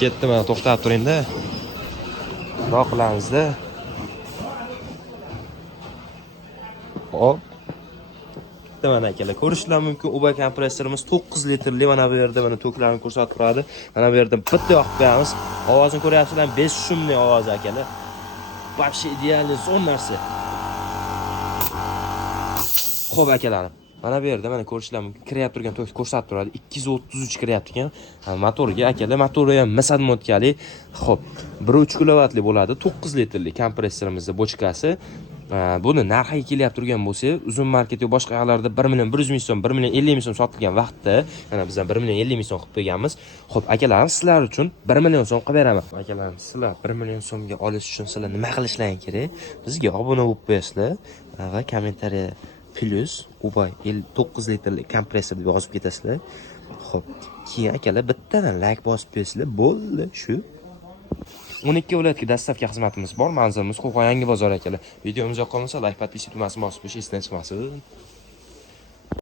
Ketdi, mana to'xtab turing-da. Xudo qilamiz-da. Hop. Mana akalar, ko'rishlar mumkin. Uba kompressorimiz 9 litrli. Mana bu yerda mana to'klarni ko'rsatib turadi. Mana bu yerda bitta yoqib qo'yamiz. Ovozini ko'ryapsizlar, 5 shumli ovoz akalar. Вообще idealniy zo'r narsa. Xo'p akalarim. Mana bu yerda mana ko'rishlar mumkin. Kirib turgan to'k ko'rsatib turadi. 233 kiryapti ekan. Motorga akalar, motori ham Masad motkali. Xo'p, 1.3 kilovatli bo'ladi. 9 litrli kompressorimizning bochkasi. Buni narxiga kelib turgan bo'lsa, uzun market yoki boshqa yerlarda 1 million 100 ming so'm, 1 million 50 ming so'm sotilgan vaqtda, mana biz ham 1 million 50 ming so'm qilib qo'yganmiz. Xo'p, akalarim, sizlar uchun 1 million so'm qilib beraman. Akalarim, sizlar 1 million so'mga olish uchun sizlar nima qilishlaring kerak? Bizga obuna bo'lib qo'yasizlar va kommentariya plus Ubay 9 litrli kompressor deb yozib ketasizlar. Xo'p, keyin akalar bittadan like bosib qo'yasizlar, bo'ldi, shu. 12 viloyatga dastavka xizmatimiz bor. Manzilimiz Qo'qon Yangi bozor akalar. Videomiz yoqqan bo'lsa, like, podpiska tugmasini bosib qo'yish esdan chiqmasin.